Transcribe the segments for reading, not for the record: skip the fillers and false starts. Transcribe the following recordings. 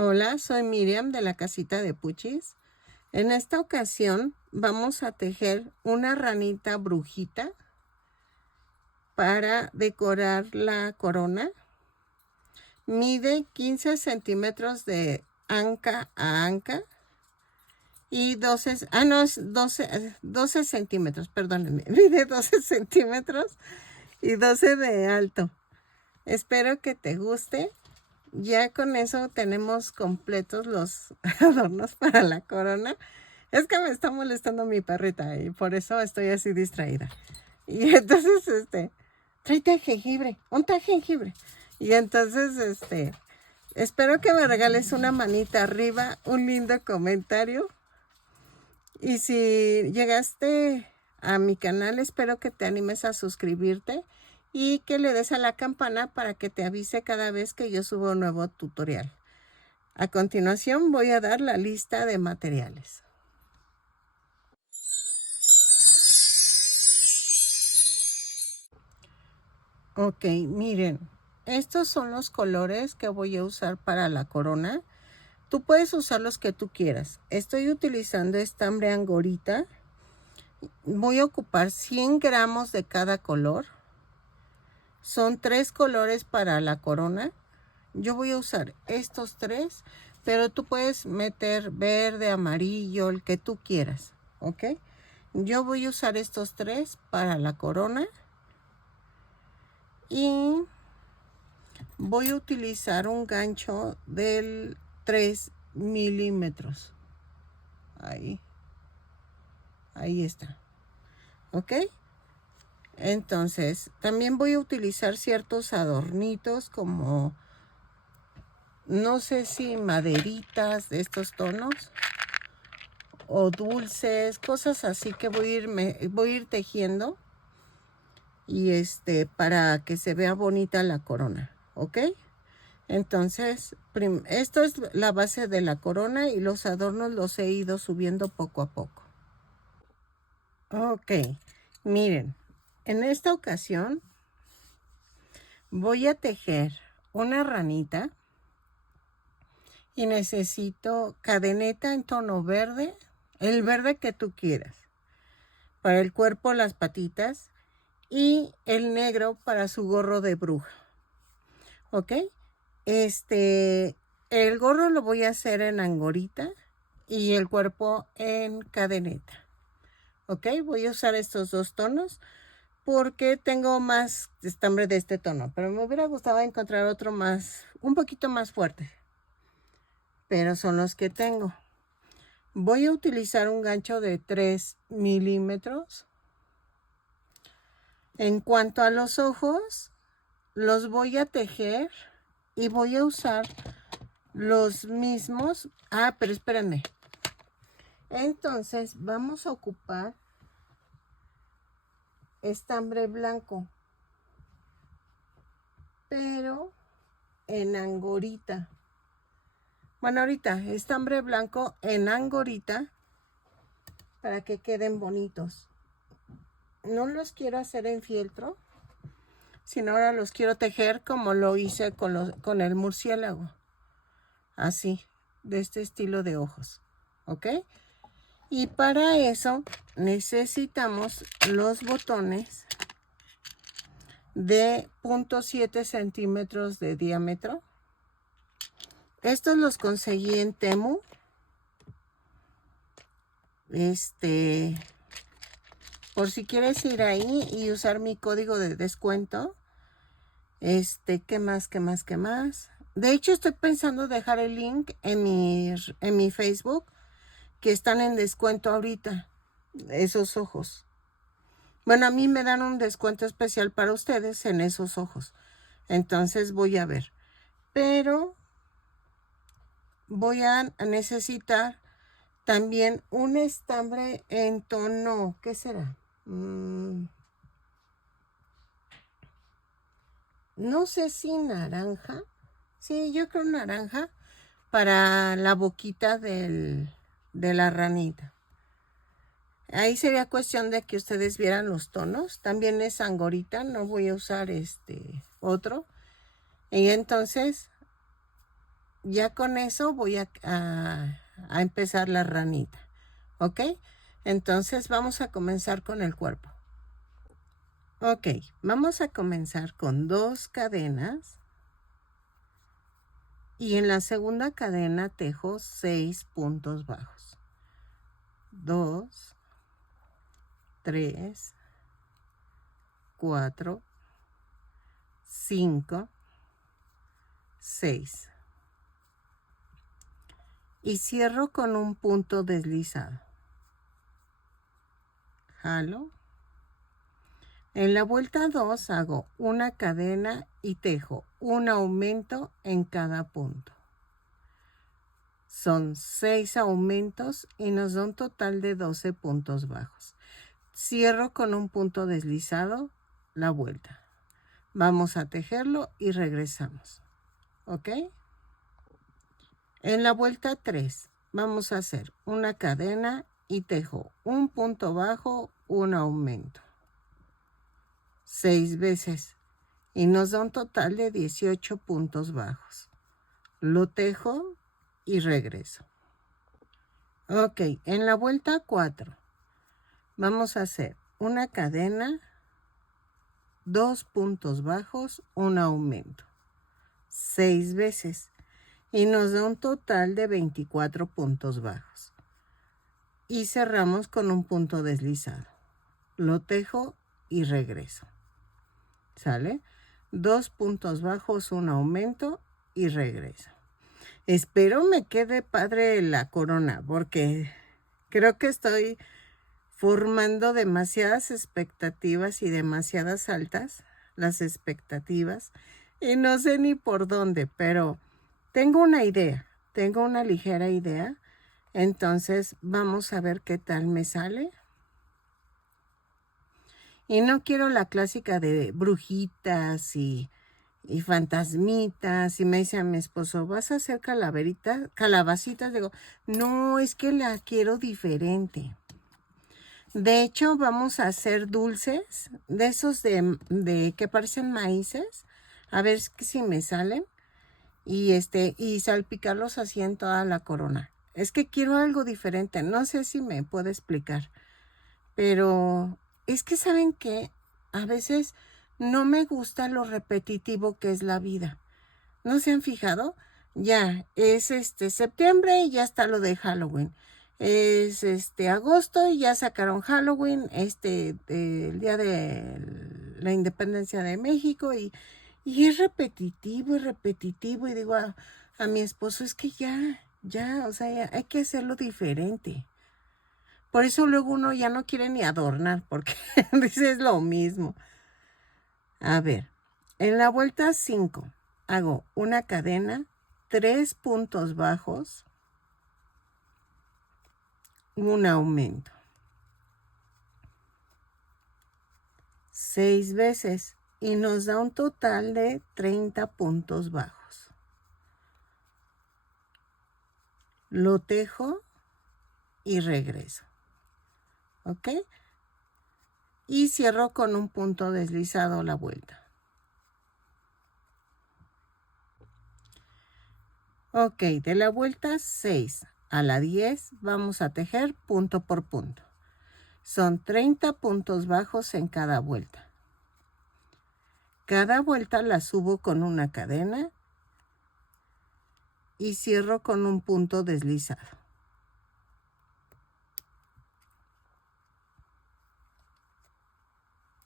Hola, soy Miriam de la casita de Puchis. En esta ocasión vamos a tejer una ranita brujita para decorar la corona. Mide 15 centímetros de anca a anca y 12 centímetros, perdónenme, mide 12 centímetros y 12 de alto. Espero que te guste. Ya con eso tenemos completos los adornos para la corona. Es que me está molestando mi perrita y por eso estoy así distraída. Y entonces, tráete jengibre, unta jengibre. Y entonces, espero que me regales una manita arriba, un lindo comentario. Y si llegaste a mi canal, espero que te animes a suscribirte y que le des a la campana para que te avise cada vez que yo subo un nuevo tutorial. A continuación voy a dar la lista de materiales. Ok, miren, estos son los colores que voy a usar para la corona. Tú puedes usar los que tú quieras. Estoy utilizando estambre angorita. Voy a ocupar 100 gramos de cada color. Son 3 colores para la corona. Yo voy a usar estos 3, pero tú puedes meter verde, amarillo, el que tú quieras, ¿ok? Yo voy a usar estos 3 para la corona y voy a utilizar un gancho del 3 milímetros. Ahí está, ¿ok? Entonces, también voy a utilizar ciertos adornitos como, no sé si maderitas de estos tonos o dulces, cosas así que voy a ir tejiendo y para que se vea bonita la corona, ¿ok? Entonces, esto es la base de la corona y los adornos los he ido subiendo poco a poco. Ok, miren, en esta ocasión voy a tejer una ranita y necesito cadeneta en tono verde, el verde que tú quieras, para el cuerpo, las patitas, y el negro para su gorro de bruja, ¿ok? El gorro lo voy a hacer en angorita y el cuerpo en cadeneta, ¿ok? Voy a usar estos dos tonos porque tengo más estambre de este tono, pero me hubiera gustado encontrar otro más, un poquito más fuerte, pero son los que tengo. Voy a utilizar un gancho de 3 milímetros. En cuanto a los ojos, los voy a tejer y voy a usar los mismos. Pero espérenme. Entonces vamos a ocupar estambre blanco, pero en angorita. Bueno, ahorita estambre blanco en angorita para que queden bonitos. No los quiero hacer en fieltro, sino ahora los quiero tejer como lo hice con el murciélago. Así, de este estilo de ojos, ¿ok? Y para eso necesitamos los botones de 0.7 centímetros de diámetro. Estos los conseguí en Temu. Por si quieres ir ahí y usar mi código de descuento. ¿Qué más? De hecho, estoy pensando dejar el link en mi Facebook, que están en descuento ahorita, esos ojos. Bueno, a mí me dan un descuento especial para ustedes en esos ojos. Entonces voy a ver. Pero voy a necesitar también un estambre en tono, ¿qué será? No sé si naranja. Sí, yo creo naranja para la boquita de la ranita. Ahí sería cuestión de que ustedes vieran los tonos. También es angorita, no voy a usar otro. Y entonces ya con eso voy a empezar la ranita, ¿ok? Entonces vamos a comenzar con el cuerpo. Ok, vamos a comenzar con 2 cadenas y en la segunda cadena tejo 6 puntos bajos. 2, 3, 4, 5, 6. Y cierro con un punto deslizado. Jalo. En la vuelta 2 hago una cadena y tejo un aumento en cada punto. Son 6 aumentos y nos da un total de 12 puntos bajos. Cierro con un punto deslizado la vuelta. Vamos a tejerlo y regresamos. ¿Ok? En la vuelta 3 vamos a hacer una cadena y tejo un punto bajo, un aumento. 6 veces y nos da un total de 18 puntos bajos. Lo tejo y regreso. Ok, en la vuelta 4 vamos a hacer una cadena, 2 puntos bajos, un aumento. 6 veces y nos da un total de 24 puntos bajos. Y cerramos con un punto deslizado. Lo tejo y regreso. ¿Sale? 2 puntos bajos, un aumento y regreso. Espero me quede padre la corona porque creo que estoy formando demasiadas expectativas y demasiadas altas las expectativas y no sé ni por dónde, pero tengo una idea, tengo una ligera idea. Entonces vamos a ver qué tal me sale. Y no quiero la clásica de brujitas y fantasmitas. Y me dice a mi esposo, ¿vas a hacer calaveritas, calabacitas? Digo, no, es que la quiero diferente. De hecho, vamos a hacer dulces de esos de que parecen maíces. A ver si me salen. Y salpicarlos así en toda la corona. Es que quiero algo diferente. No sé si me puede explicar. Pero es que saben que a veces no me gusta lo repetitivo que es la vida. ¿No se han fijado? Ya es septiembre y ya está lo de Halloween. Es agosto y ya sacaron Halloween, el día de la independencia de México y es repetitivo y repetitivo y digo a mi esposo es que ya, o sea, ya hay que hacerlo diferente. Por eso luego uno ya no quiere ni adornar, porque dice es lo mismo. A ver, en la vuelta 5 hago una cadena, 3 puntos bajos, un aumento. 6 veces y nos da un total de 30 puntos bajos. Lo tejo y regreso. ¿Ok? Y cierro con un punto deslizado la vuelta. Ok, de la vuelta 6 a la 10 vamos a tejer punto por punto. Son 30 puntos bajos en cada vuelta. Cada vuelta la subo con una cadena y cierro con un punto deslizado.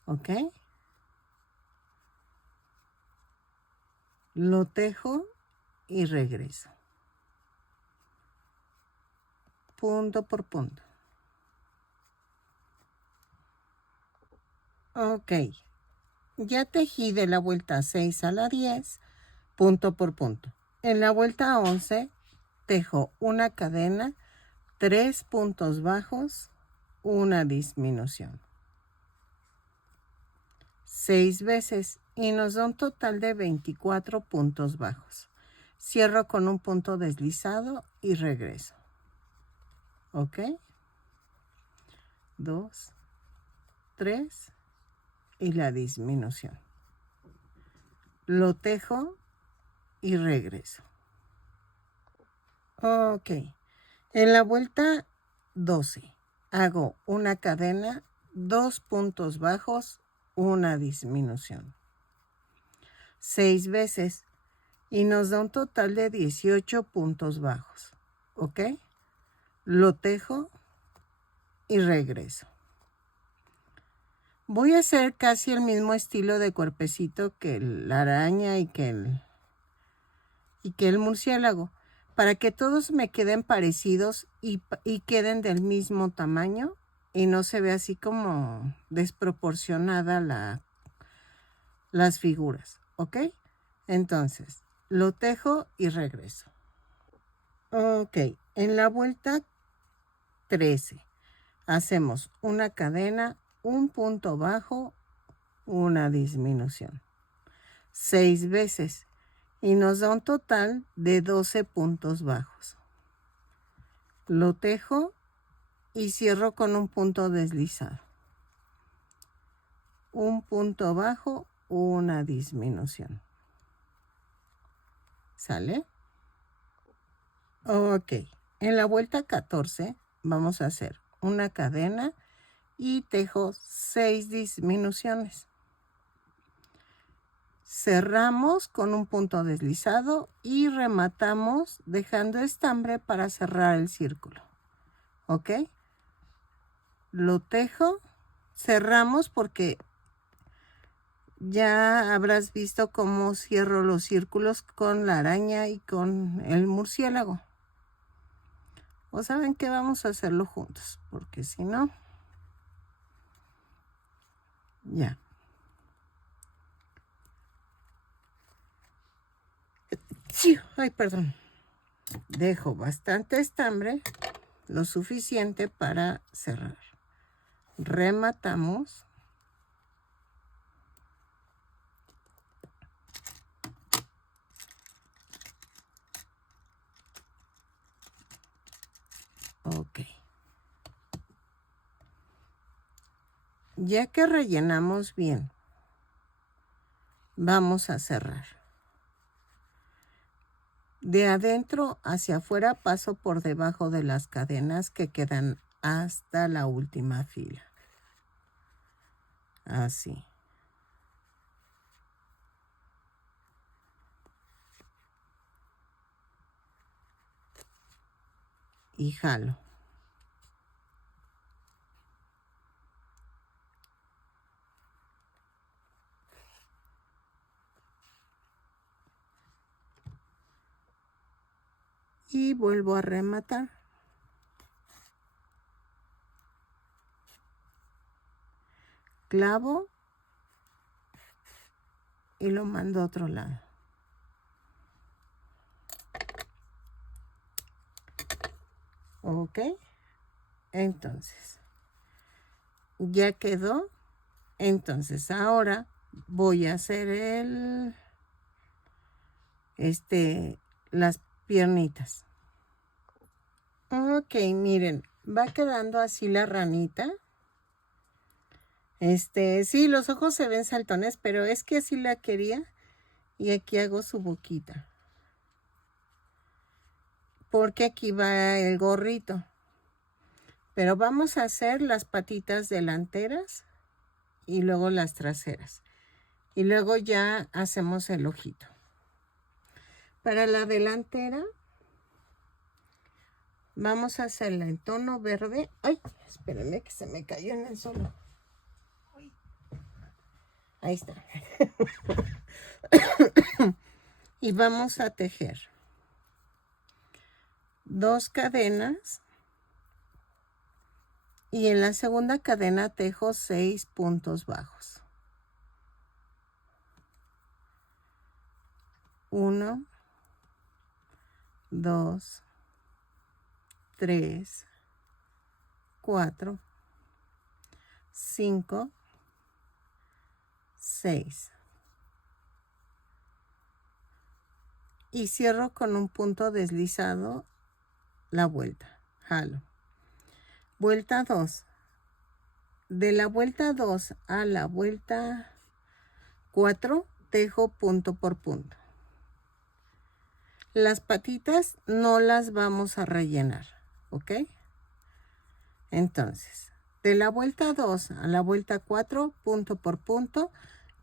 ¿Ok? Lo tejo y regreso. Punto por punto. Ok. Ya tejí de la vuelta 6 a la 10, punto por punto. En la vuelta 11, tejo una cadena, 3 puntos bajos, una disminución. 6 veces y nos da un total de 24 puntos bajos. Cierro con un punto deslizado y regreso. ¿Ok? 2, 3 y la disminución. Lo tejo y regreso. Ok. En la vuelta 12 hago una cadena, 2 puntos bajos, una disminución. 6 veces y nos da un total de 18 puntos bajos. ¿Ok? Lo tejo y regreso. Voy a hacer casi el mismo estilo de cuerpecito que la araña y que el murciélago, para que todos me queden parecidos y queden del mismo tamaño y no se vea así como desproporcionada las figuras, ¿ok? Entonces, lo tejo y regreso. Ok, en la vuelta 13 hacemos una cadena, un punto bajo, una disminución. 6 veces y nos da un total de 12 puntos bajos. Lo tejo y cierro con un punto deslizado. Un punto bajo, una disminución. ¿Sale? Ok. En la vuelta 14 vamos a hacer una cadena y tejo 6 disminuciones. Cerramos con un punto deslizado y rematamos dejando estambre para cerrar el círculo. ¿Ok? Lo tejo, cerramos porque ya habrás visto cómo cierro los círculos con la araña y con el murciélago. O saben que vamos a hacerlo juntos, porque si no, ya. Ay, perdón. Dejo bastante estambre, lo suficiente para cerrar. Rematamos. Ok. Ya que rellenamos bien, vamos a cerrar. De adentro hacia afuera paso por debajo de las cadenas que quedan hasta la última fila. Así. Y jalo. Y vuelvo a rematar. Clavo y lo mando a otro lado. Ok. Entonces, ya quedó. Entonces, ahora voy a hacer las piernitas. Ok, miren, va quedando así la ranita. Sí, los ojos se ven saltones, pero es que así la quería. Y aquí hago su boquita. Porque aquí va el gorrito. Pero vamos a hacer las patitas delanteras y luego las traseras. Y luego ya hacemos el ojito. Para la delantera vamos a hacerla en tono verde. Ay, espérenme que se me cayó en el suelo. Ahí está. Y vamos a tejer 2 cadenas. Y en la segunda cadena tejo 6 puntos bajos. 1, 2, 3, 4, 5, 6. Y cierro con un punto deslizado la vuelta. Jalo. Vuelta 2. De la vuelta 2 a la vuelta 4, tejo punto por punto. Las patitas no las vamos a rellenar, ¿ok? Entonces, de la vuelta 2 a la vuelta 4, punto por punto,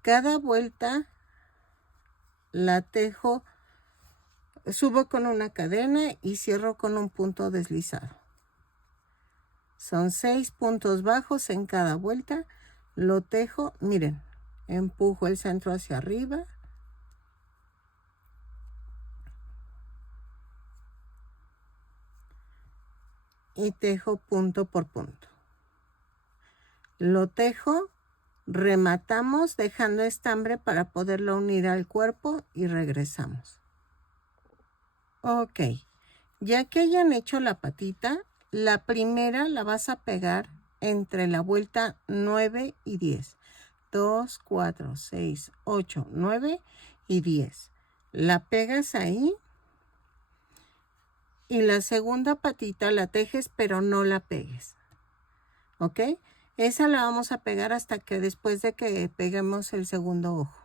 cada vuelta la tejo, subo con una cadena y cierro con un punto deslizado. Son 6 puntos bajos en cada vuelta. Lo tejo, miren, empujo el centro hacia arriba. Y tejo punto por punto. Lo tejo, rematamos dejando estambre para poderlo unir al cuerpo y regresamos. Ok, ya que hayan hecho la patita, la primera la vas a pegar entre la vuelta 9 y 10. 2, 4, 6, 8, 9 y 10. La pegas ahí y la segunda patita la tejes, pero no la pegues. ¿Ok? Esa la vamos a pegar hasta que después de que peguemos el segundo ojo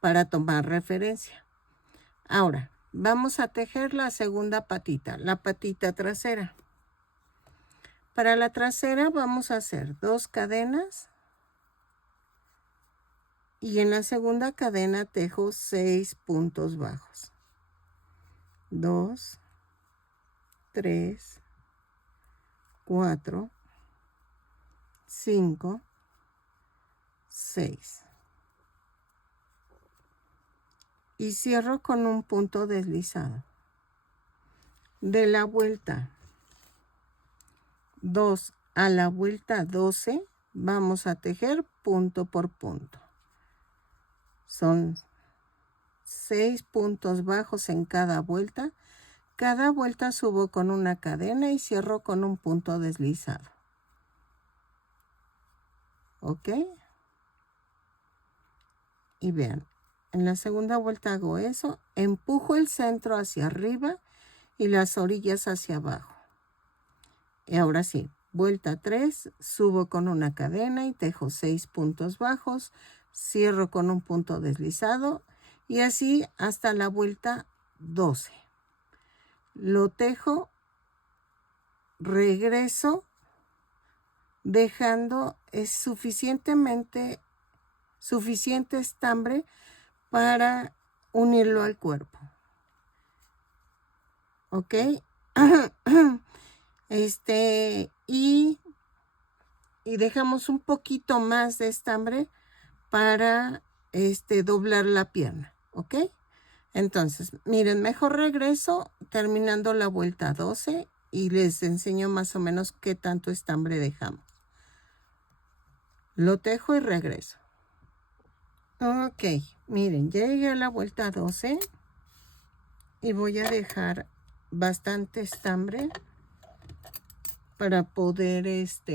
para tomar referencia. Ahora, vamos a tejer la segunda patita, la patita trasera. Para la trasera vamos a hacer 2 cadenas y en la segunda cadena tejo 6 puntos bajos. 2, 3, 4, 5, 6. Y cierro con un punto deslizado. De la vuelta 2 a la vuelta 12 vamos a tejer punto por punto. Son 6 puntos bajos en cada vuelta. Cada vuelta subo con una cadena y cierro con un punto deslizado. ¿Ok? Y vean, en la segunda vuelta hago eso, empujo el centro hacia arriba y las orillas hacia abajo. Y ahora sí, vuelta 3, subo con una cadena y tejo 6 puntos bajos, cierro con un punto deslizado y así hasta la vuelta 12. Lo tejo, regreso, dejando suficiente estambre para unirlo al cuerpo. ¿Ok? Y dejamos un poquito más de estambre para doblar la pierna, ¿ok? Entonces, miren, mejor regreso terminando la vuelta 12 y les enseño más o menos qué tanto estambre dejamos. Lo tejo y regreso. Ok, miren, ya llegué a la vuelta 12 y voy a dejar bastante estambre para poder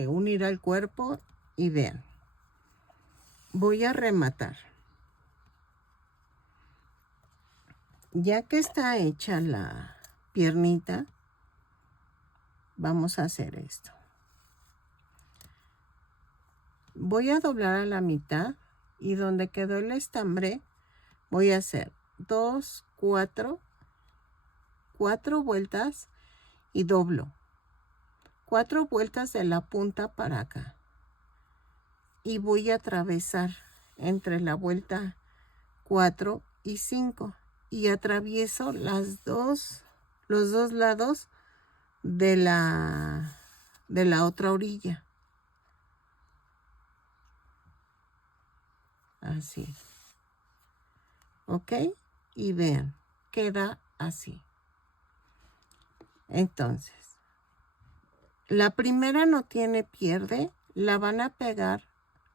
unir al cuerpo y vean. Voy a rematar. Ya que está hecha la piernita, vamos a hacer esto. Voy a doblar a la mitad y donde quedó el estambre voy a hacer 2, 4 vueltas y doblo. 4 vueltas de la punta para acá. Y voy a atravesar entre la vuelta 4 y 5. Y atravieso los dos lados de la otra orilla. Así. ¿Ok? Y vean, queda así. Entonces, la primera no tiene pierde, la van a pegar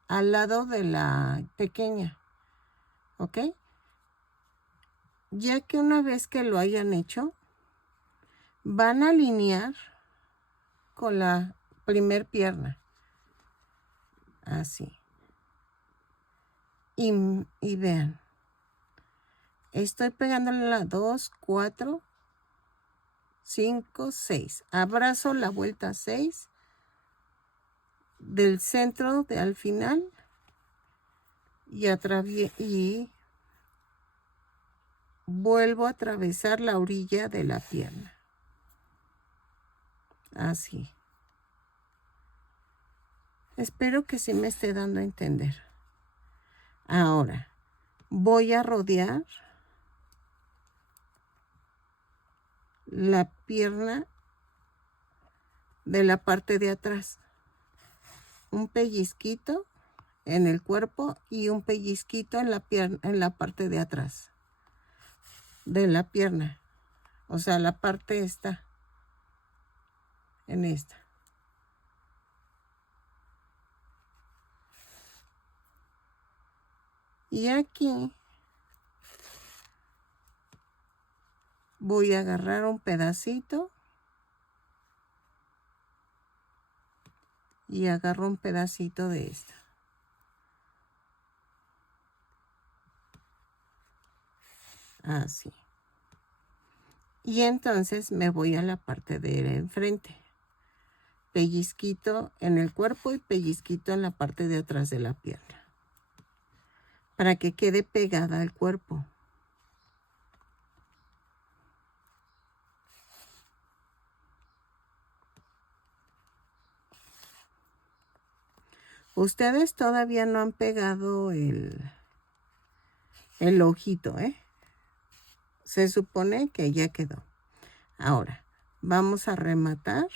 al lado de la pequeña. ¿Ok? Ya que una vez que lo hayan hecho, van a alinear con la primer pierna. Así. Y vean. Estoy pegándole la 2, 4, 5, 6. Abrazo la vuelta 6 del centro al final y vuelvo a atravesar la orilla de la pierna. Así. Espero que sí me esté dando a entender. Ahora, voy a rodear la pierna de la parte de atrás. Un pellizquito en el cuerpo y un pellizquito en la pierna, en la parte de atrás de la pierna. O sea, la parte esta, en esta. Y aquí voy a agarrar un pedacito y agarro un pedacito de esta. Así. Y entonces me voy a la parte de enfrente. Pellizquito en el cuerpo y pellizquito en la parte de atrás de la pierna. Para que quede pegada al cuerpo. Ustedes todavía no han pegado el ojito, ¿eh? Se supone que ya quedó. Ahora, vamos a rematar.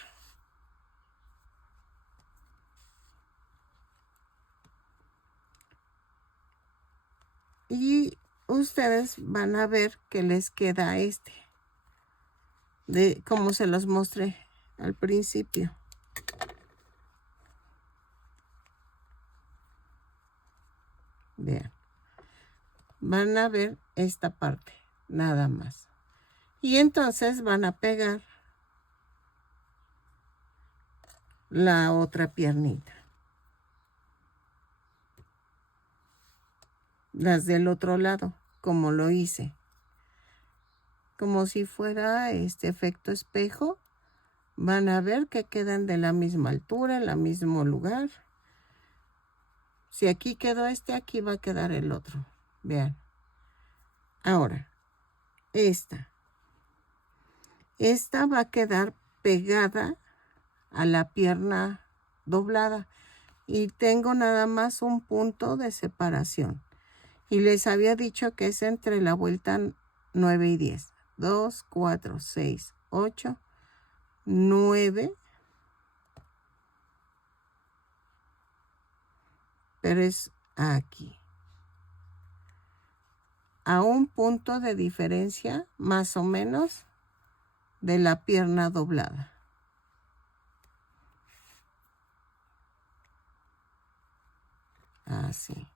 Y ustedes van a ver que les queda este. De como se los mostré al principio. Vean. Van a ver esta parte, nada más. Y entonces van a pegar la otra piernita. Las del otro lado, como lo hice. Como si fuera este efecto espejo. Van a ver que quedan de la misma altura, en el mismo lugar. Si aquí quedó este, aquí va a quedar el otro. Vean. Ahora, esta va a quedar pegada a la pierna doblada. Y tengo nada más un punto de separación. Y les había dicho que es entre la vuelta 9 y 10. 2, 4, 6, 8, 9. Pero es aquí. A un punto de diferencia, más o menos, de la pierna doblada. Así.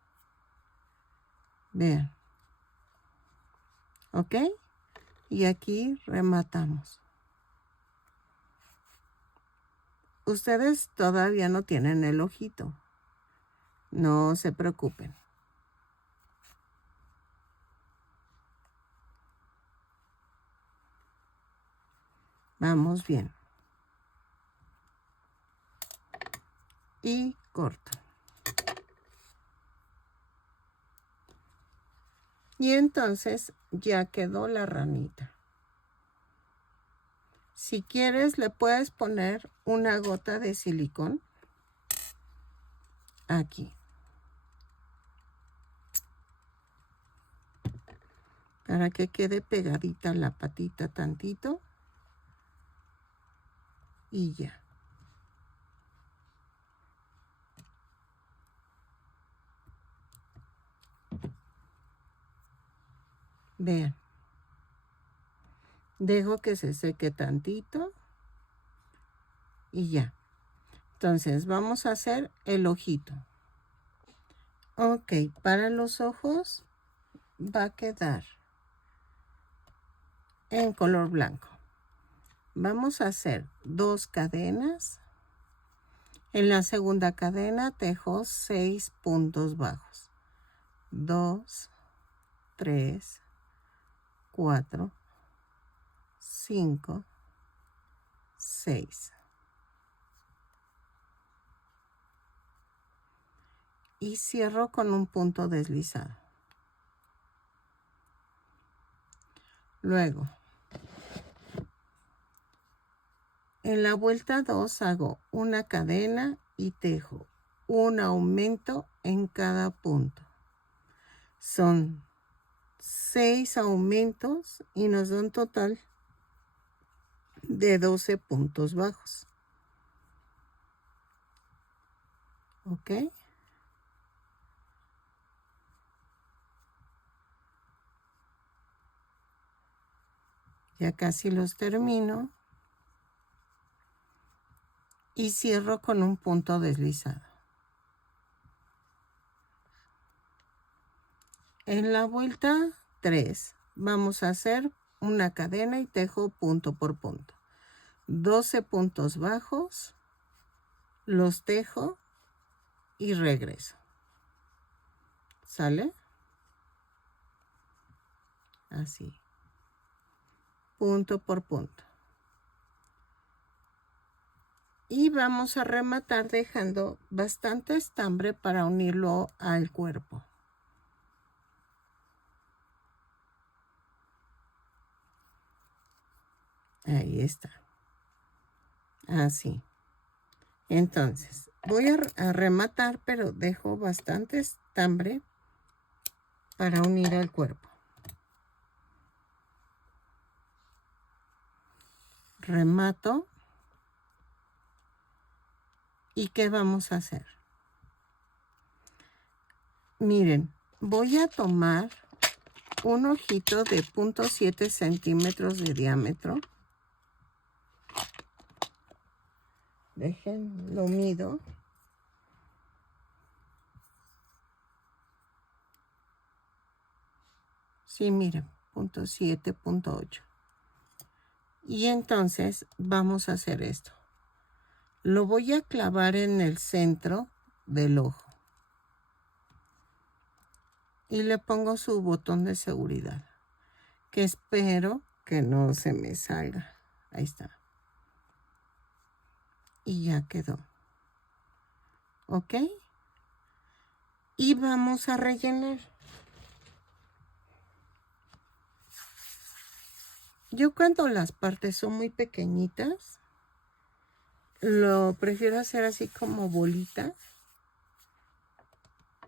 Vean. ¿Ok? Y aquí rematamos. Ustedes todavía no tienen el ojito. No se preocupen. Vamos bien. Y corto. Y entonces ya quedó la ranita. Si quieres le puedes poner una gota de silicón aquí. Para que quede pegadita la patita tantito. Y ya. Vean. Dejo que se seque tantito. Y ya. Entonces vamos a hacer el ojito. Ok, para los ojos va a quedar en color blanco. Vamos a hacer 2 cadenas. En la segunda cadena tejo 6 puntos bajos. 2, 3, 4, 5, 6. Y cierro con un punto deslizado. Luego, en la vuelta 2 hago una cadena y tejo un aumento en cada punto. Son 6 aumentos y nos da un total de 12 puntos bajos. ¿Ok? Ya casi los termino. Y cierro con un punto deslizado. En la vuelta 3 vamos a hacer una cadena y tejo punto por punto. 12 puntos bajos, los tejo y regreso. ¿Sale? Así. Punto por punto. Y vamos a rematar dejando bastante estambre para unirlo al cuerpo. Ahí está. Así. Entonces, voy a rematar, pero dejo bastante estambre para unir al cuerpo. Remato. ¿Y qué vamos a hacer? Miren, voy a tomar un ojito de 0.7 centímetros de diámetro. Dejen, lo mido. Sí, miren, 0.7, 0.8. Y entonces vamos a hacer esto. Lo voy a clavar en el centro del ojo. Y le pongo su botón de seguridad, que espero que no se me salga. Ahí está. Y ya quedó. ¿Ok? Y vamos a rellenar. Yo cuando las partes son muy pequeñitas, lo prefiero hacer así como bolita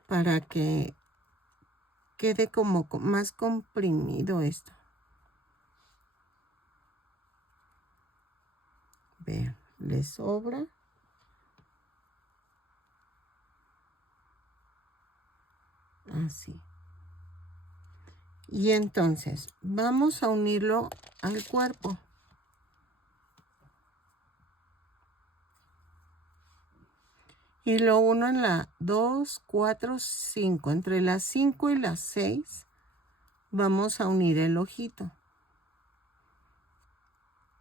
para que quede como más comprimido esto. Vean, le sobra. Así. Y entonces vamos a unirlo al cuerpo. Y lo uno en la 2, 4, 5. Entre las 5 y las 6 vamos a unir el ojito.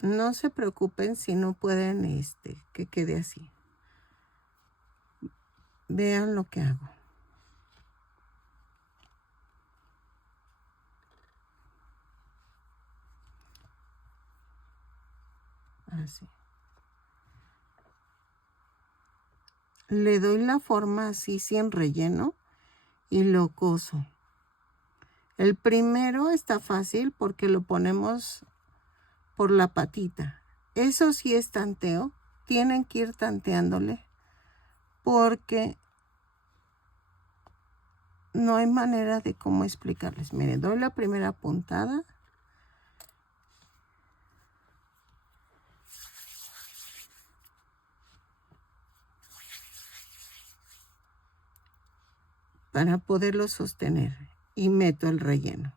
No se preocupen si no pueden que quede así. Vean lo que hago. Así. Le doy la forma así sin relleno y lo coso. El primero está fácil porque lo ponemos por la patita. Eso sí es tanteo. Tienen que ir tanteándole porque no hay manera de cómo explicarles. Miren, doy la primera puntada. Para poderlo sostener y meto el relleno.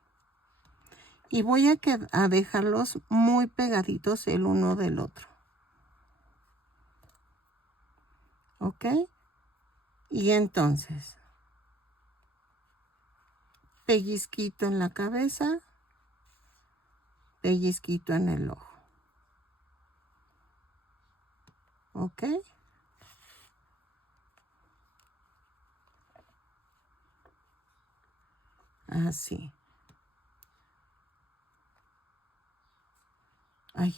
Y voy a dejarlos muy pegaditos el uno del otro. ¿Ok? Y entonces, pellizquito en la cabeza, pellizquito en el ojo. ¿Ok? Así. Ay,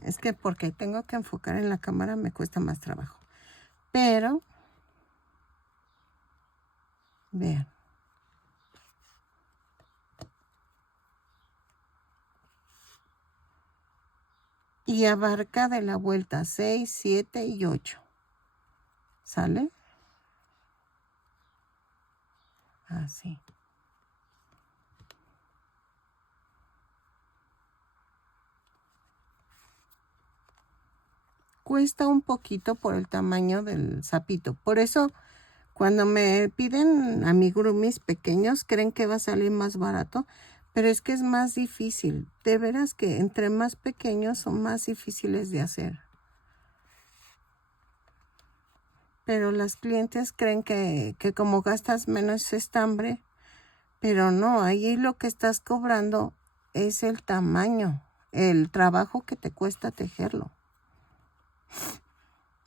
es que porque tengo que enfocar en la cámara me cuesta más trabajo. Pero, vean. y abarca de la vuelta 6, 7 y 8. ¿Sale? Así. Cuesta un poquito por el tamaño del sapito. Por eso, cuando me piden amigurumis pequeños, creen que va a salir más barato, pero es que es más difícil. De veras que entre más pequeños son más difíciles de hacer. Pero las clientes creen que como gastas menos estambre, pero no, ahí lo que estás cobrando es el tamaño, el trabajo que te cuesta tejerlo.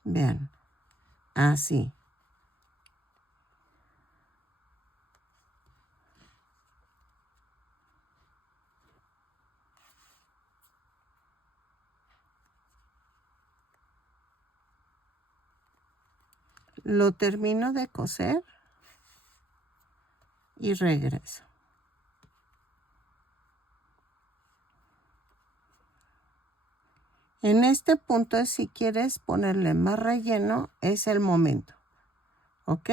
Vean, así. Lo termino de coser y regreso. En este punto, si quieres ponerle más relleno, es el momento. ¿Ok?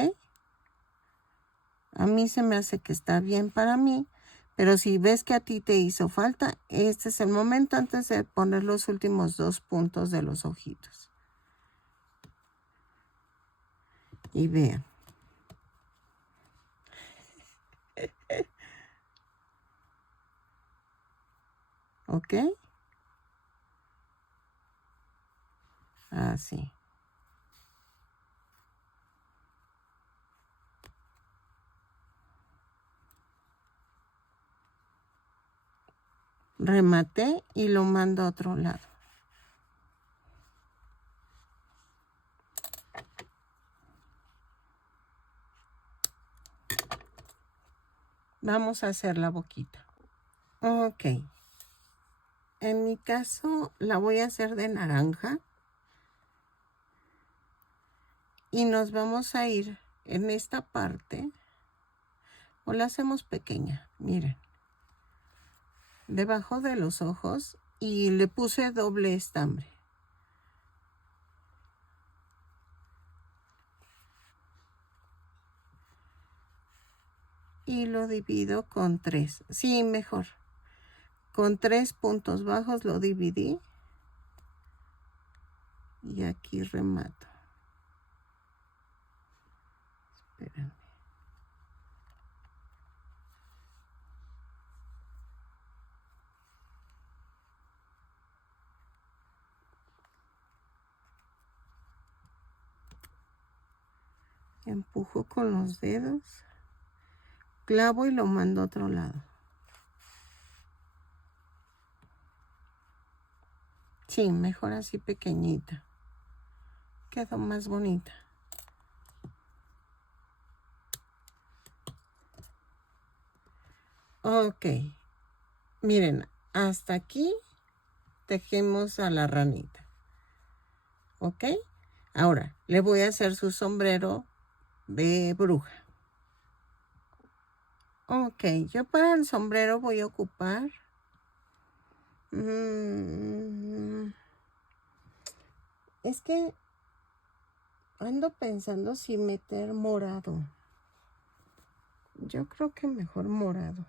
A mí se me hace que está bien para mí, pero si ves que a ti te hizo falta, este es el momento antes de poner los últimos 2 puntos de los ojitos. Y vean. ¿Ok? Así. Rematé y lo mando a otro lado. Vamos a hacer la boquita. Ok. En mi caso la voy a hacer de naranja. Y nos vamos a ir en esta parte. O la hacemos pequeña, miren. Debajo de los ojos y le puse doble estambre. Y lo divido con 3. Sí, mejor. Con 3 puntos bajos lo dividí. Y aquí remato. Espérenme. Empujo con los dedos. Clavo y lo mando a otro lado. Sí, mejor así pequeñita. Quedó más bonita. Ok. Miren, hasta aquí tejemos a la ranita. ¿Ok? Ahora, le voy a hacer su sombrero de bruja. Ok, yo para el sombrero voy a ocupar... es que ando pensando si meter morado. Yo creo que mejor morado.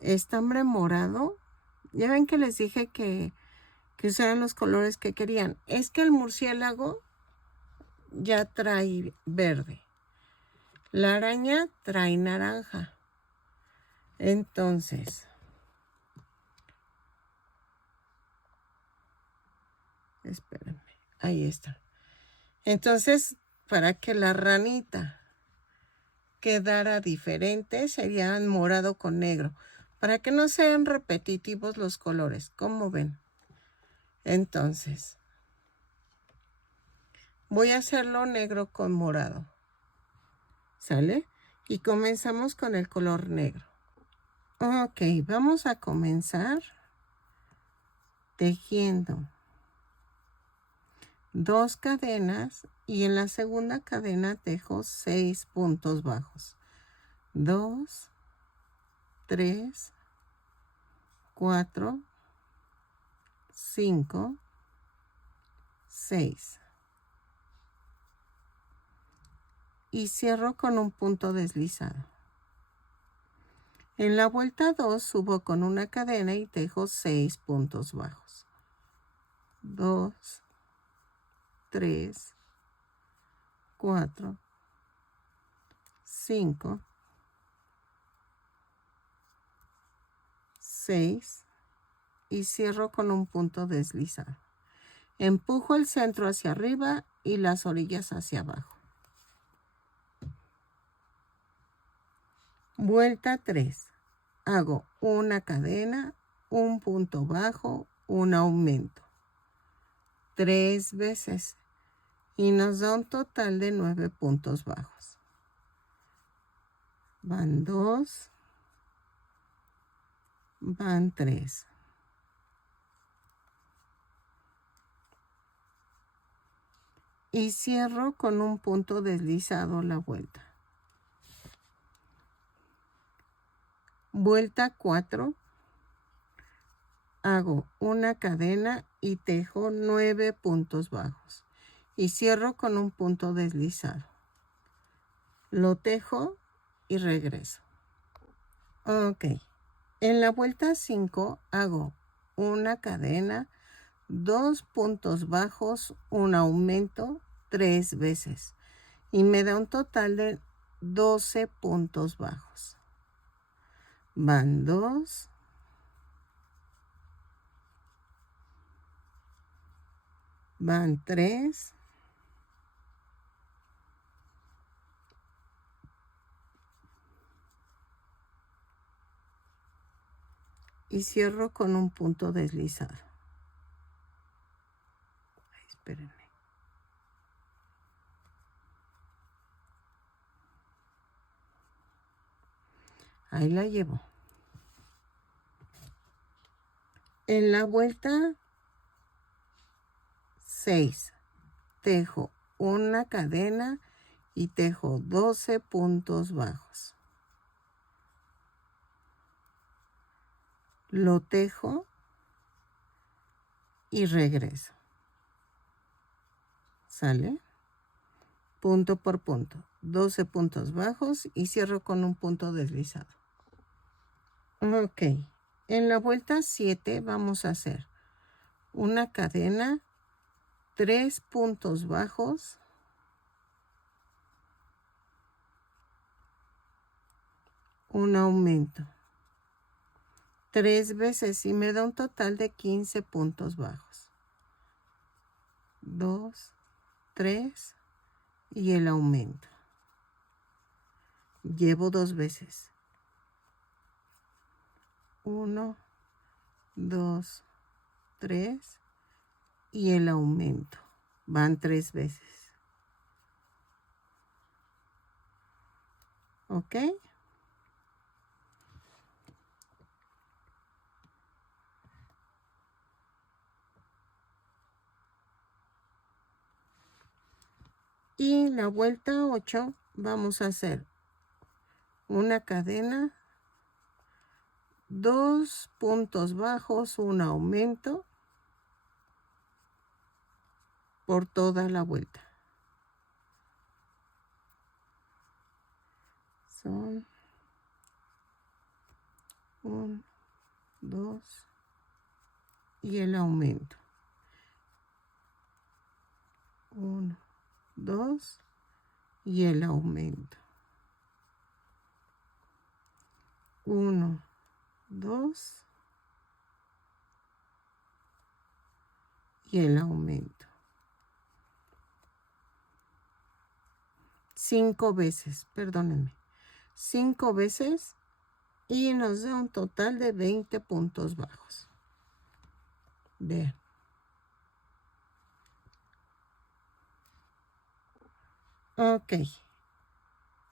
Estambre morado. Ya ven que les dije que usaran los colores que querían. Es que el murciélago ya trae verde. La araña trae naranja. Entonces, espérenme. Ahí está. Entonces, para que la ranita quedara diferente, serían morado con negro. Para que no sean repetitivos los colores. ¿Cómo ven? Entonces, voy a hacerlo negro con morado. ¿Sale? Y comenzamos con el color negro. Ok, vamos a comenzar tejiendo 2 cadenas y en la segunda cadena tejo 6 puntos bajos. 2, 3, 4, 5, 6. Y cierro con un punto deslizado. En la vuelta 2 subo con una cadena y tejo 6 puntos bajos. 2, 3, 4, 5, 6 y cierro con un punto deslizado. Empujo el centro hacia arriba y las orillas hacia abajo. Vuelta 3. Hago una cadena, un punto bajo, un aumento. 3 veces y nos da un total de 9 puntos bajos. Van 2, van 3. Y cierro con un punto deslizado la vuelta. Vuelta 4. Hago una cadena y tejo 9 puntos bajos. Y cierro con un punto deslizado. Lo tejo y regreso. Ok. En la vuelta 5 hago una cadena, 2 puntos bajos, un aumento 3 veces. Y me da un total de 12 puntos bajos. Van 2, van 3, y cierro con un punto deslizado. Ay, espérenme. Ahí la llevo. En la vuelta 6 tejo una cadena y tejo 12 puntos bajos. Lo tejo y regreso. ¿Sale? Punto por punto. 12 puntos bajos y cierro con un punto deslizado. Ok. En la vuelta 7 vamos a hacer una cadena, 3 puntos bajos, un aumento. 3 veces y me da un total de 15 puntos bajos. 2, 3 y el aumento. Llevo 2 veces. 1, 2, 3 y el aumento. Van 3 veces. ¿Ok? Y la vuelta 8 vamos a hacer una cadena, 2 puntos bajos, un aumento por toda la vuelta. Son 1, 2 y el aumento. 1, 2 y el aumento. 1, 2 y el aumento. 5 veces, perdónenme. 5 veces y nos da un total de 20 puntos bajos. Vean. Ok.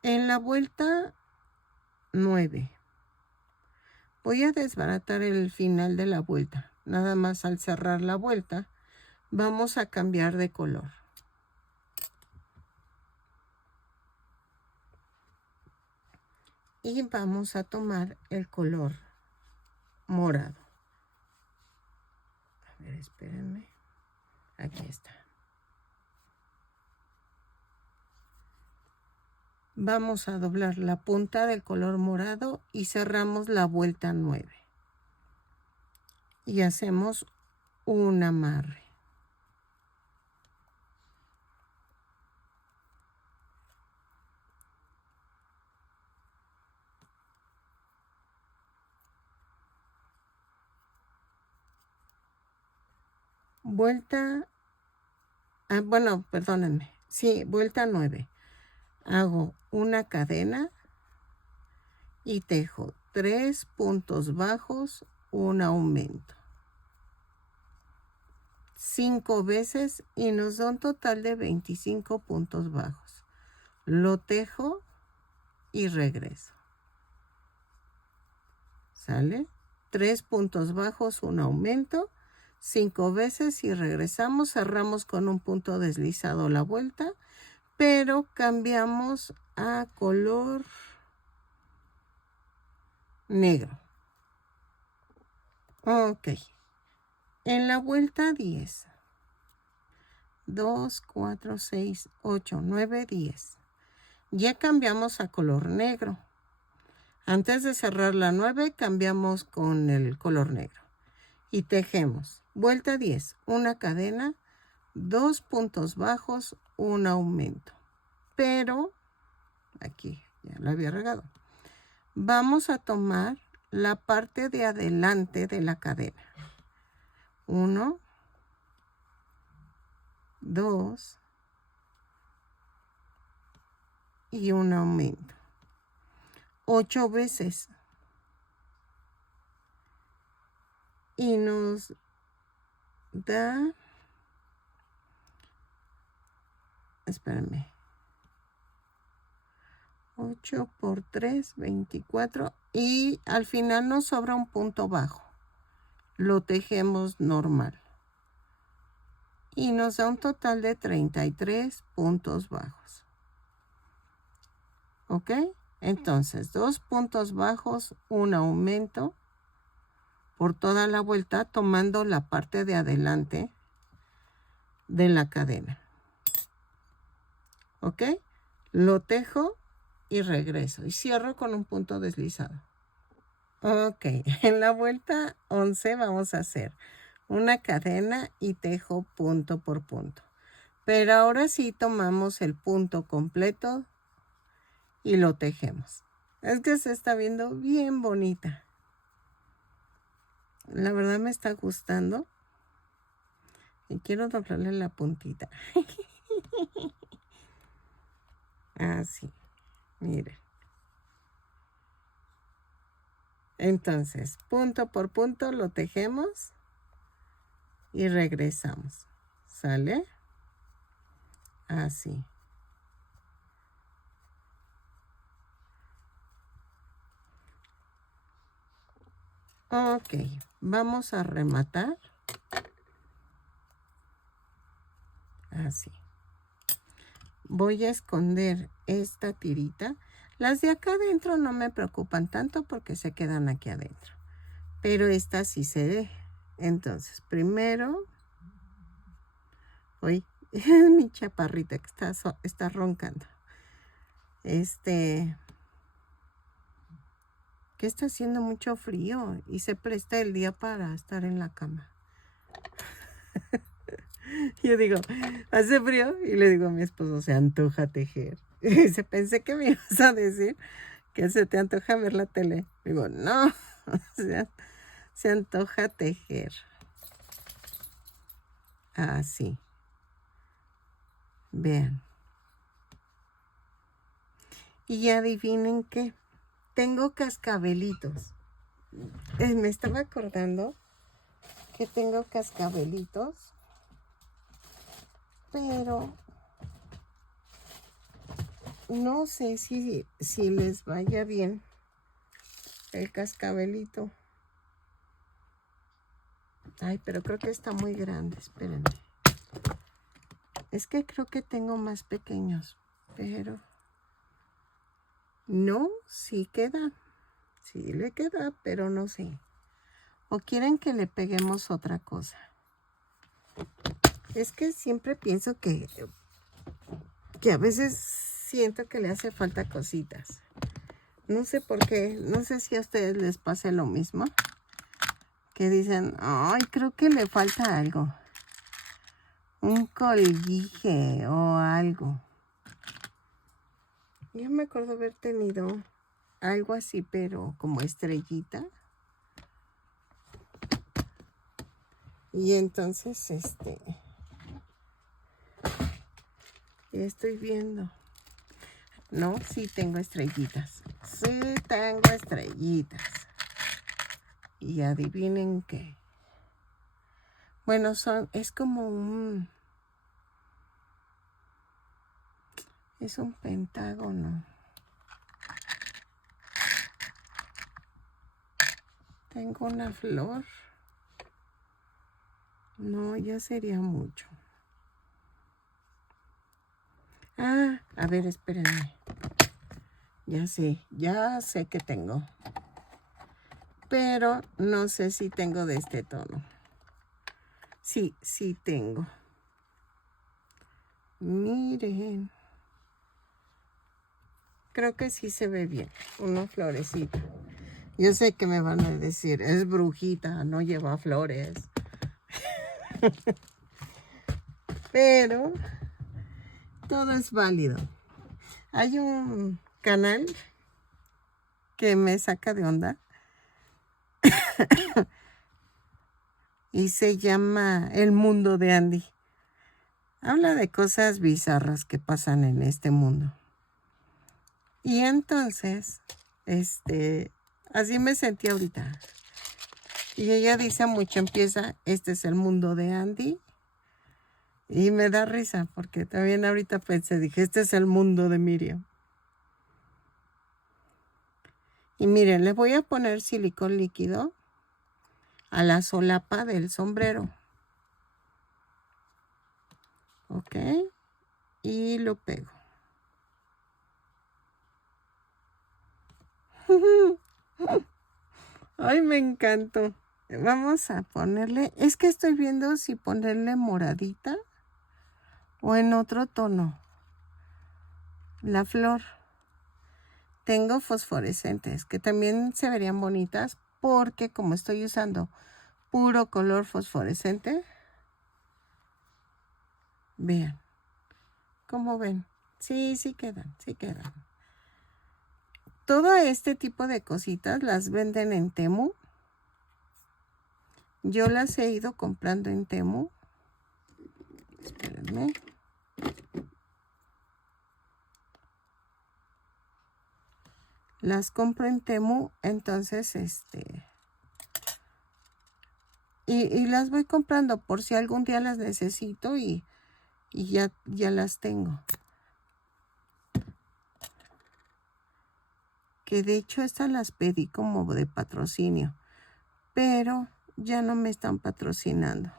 En la vuelta 9 voy a desbaratar el final de la vuelta. Nada más al cerrar la vuelta vamos a cambiar de color. Y vamos a tomar el color morado. A ver, espérenme. Aquí está. Vamos a doblar la punta del color morado y cerramos la vuelta 9. Y hacemos un amarre. Vuelta, bueno, perdónenme. Sí, vuelta 9. Hago una cadena y tejo 3 puntos bajos, un aumento. 5 veces y nos da un total de 25 puntos bajos. Lo tejo y regreso. ¿Sale? 3 puntos bajos, un aumento. 5 veces y regresamos. Cerramos con un punto deslizado la vuelta, pero cambiamos a color negro. Ok. En la vuelta 10. 2, 4, 6, 8, 9, 10. Ya cambiamos a color negro. Antes de cerrar la 9, cambiamos con el color negro. Y tejemos. Vuelta 10. Una cadena, 2 puntos bajos, un aumento. Pero, aquí ya lo había regado. Vamos a tomar la parte de adelante de la cadena. 1, 2 y un aumento. 8 veces. Y nos da, espérenme, 8 por 3, 24. Y al final nos sobra un punto bajo. Lo tejemos normal. Y nos da un total de 33 puntos bajos. ¿Ok? Entonces, 2 puntos bajos, un aumento por toda la vuelta, tomando la parte de adelante de la cadena. ¿Ok? Lo tejo y regreso. Y cierro con un punto deslizado. Ok, en la vuelta 11 vamos a hacer una cadena y tejo punto por punto. Pero ahora sí tomamos el punto completo y lo tejemos. Es que se está viendo bien bonita. La verdad me está gustando. Y quiero doblarle la puntita. Así. Miren. Entonces, punto por punto lo tejemos y regresamos. ¿Sale? Así. Ok, vamos a rematar. Así. Voy a esconder esta tirita. Las de acá adentro no me preocupan tanto porque se quedan aquí adentro. Pero esta sí se ve. Entonces, primero... Uy, mi chaparrita que está roncando. Que está haciendo mucho frío y se presta el día para estar en la cama. Yo digo, hace frío y le digo a mi esposo, se antoja tejer. Y dice, pensé que me ibas a decir que se te antoja ver la tele. Digo, no, se antoja tejer. Así. Vean. Y adivinen qué. Tengo cascabelitos. Me estaba acordando que tengo cascabelitos. Pero no sé si les vaya bien el cascabelito. Ay, pero creo que está muy grande. Espérenme. Es que creo que tengo más pequeños. Pero no, sí queda. Sí le queda, pero no sé. ¿O quieren que le peguemos otra cosa? Es que siempre pienso que a veces siento que le hace falta cositas. No sé por qué, no sé si a ustedes les pase lo mismo. Que dicen, ay, creo que le falta algo. Un colguije o algo. Yo me acuerdo haber tenido algo así, pero como estrellita. Y entonces, estoy viendo. No, sí tengo estrellitas. Sí tengo estrellitas. Y adivinen qué. Bueno, es como es un pentágono. Tengo una flor. No, ya sería mucho. Ah, a ver, espérenme. Ya sé que tengo. Pero no sé si tengo de este tono. Sí, sí tengo. Miren. Creo que sí se ve bien. Una florecita. Yo sé que me van a decir, es brujita, no lleva flores. Pero todo es válido. Hay un canal que me saca de onda y se llama El Mundo de Andy. Habla de cosas bizarras que pasan en este mundo. Y entonces, así me sentí ahorita. Y ella dice mucho, empieza, este es el mundo de Andy. Y me da risa, porque también ahorita pensé, dije, este es el mundo de Miriam. Y miren, le voy a poner silicón líquido a la solapa del sombrero. Ok. Y lo pego. Ay, me encantó. Vamos a ponerle, es que estoy viendo si ponerle moradita o en otro tono. La flor. Tengo fosforescentes que también se verían bonitas porque como estoy usando puro color fosforescente, vean. ¿Cómo ven? Sí, sí quedan, sí quedan. Todo este tipo de cositas las venden en Temu. Yo las he ido comprando en Temu. Espérenme. Las compro en Temu, entonces y las voy comprando por si algún día las necesito y ya las tengo. Que de hecho estas las pedí como de patrocinio, pero ya no me están patrocinando.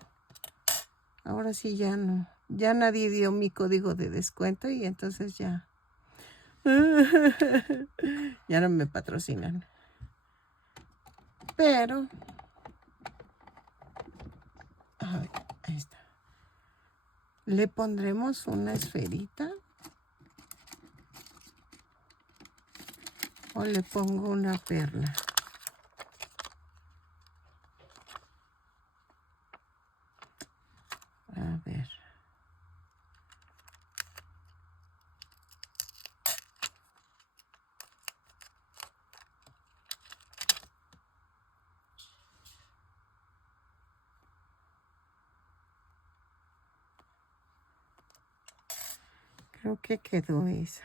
Ahora sí ya no. Ya nadie dio mi código de descuento y entonces ya. Ya no me patrocinan. Pero. Ay, ahí está. Le pondremos una esferita. O le pongo una perla. A ver. Creo que quedó esa.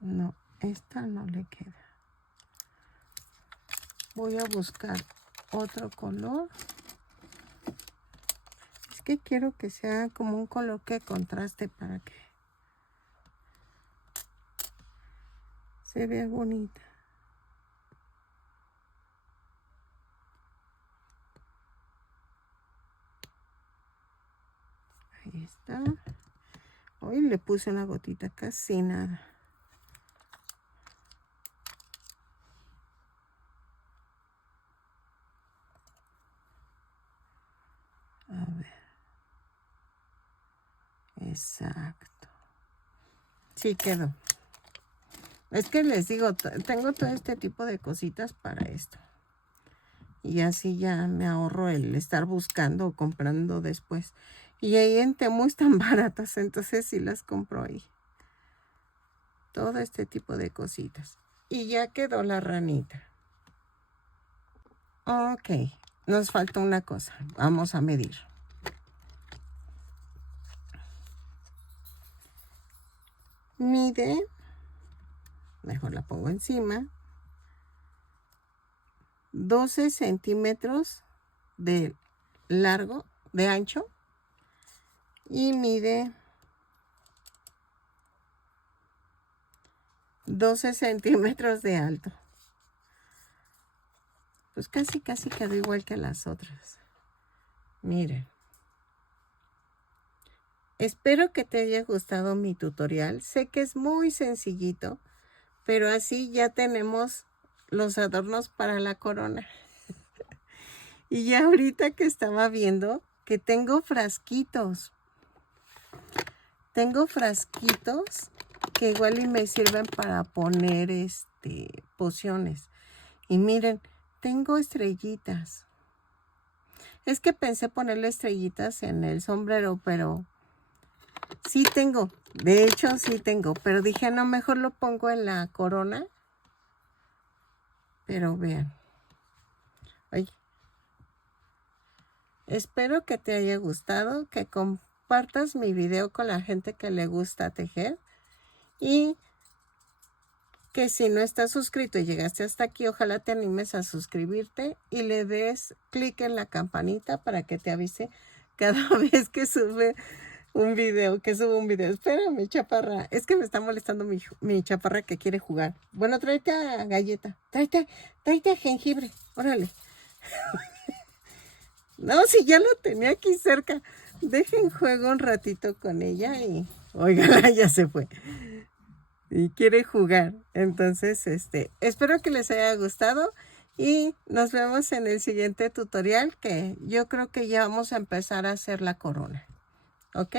No, esta no le queda. Voy a buscar otro color. Es que quiero que sea como un color que contraste para que Se ve bonita. Ahí está. Hoy le puse una gotita, casi nada. A ver. Exacto. Sí quedó. Es que les digo, tengo todo este tipo de cositas para esto. Y así ya me ahorro el estar buscando o comprando después. Y ahí en Temu están baratas, entonces sí las compro ahí. Todo este tipo de cositas. Y ya quedó la ranita. Ok, nos falta una cosa. Vamos a medir. Mide, mejor la pongo encima, 12 centímetros de largo, de ancho, y mide 12 centímetros de alto. Pues casi quedó igual que las otras. Miren. Espero que te haya gustado mi tutorial. Sé que es muy sencillito, pero así ya tenemos los adornos para la corona. Y ya ahorita que estaba viendo que tengo frasquitos. Tengo frasquitos que igual y me sirven para poner pociones. Y miren, tengo estrellitas. Es que pensé ponerle estrellitas en el sombrero, pero sí tengo. De hecho, sí tengo. Pero dije, no, mejor lo pongo en la corona. Pero vean. Ay. Espero que te haya gustado, que compartas mi video con la gente que le gusta tejer. Y que si no estás suscrito y llegaste hasta aquí, ojalá te animes a suscribirte y le des clic en la campanita para que te avise cada vez que sube un video, Espérame, chaparra. Es que me está molestando mi chaparra que quiere jugar. Bueno, tráete a galleta. Tráete a jengibre. Órale. No, si ya lo tenía aquí cerca. Dejen juego un ratito con ella y... Óigala, ya se fue. Y quiere jugar. Entonces, espero que les haya gustado y nos vemos en el siguiente tutorial, que yo creo que ya vamos a empezar a hacer la corona. ¿Ok?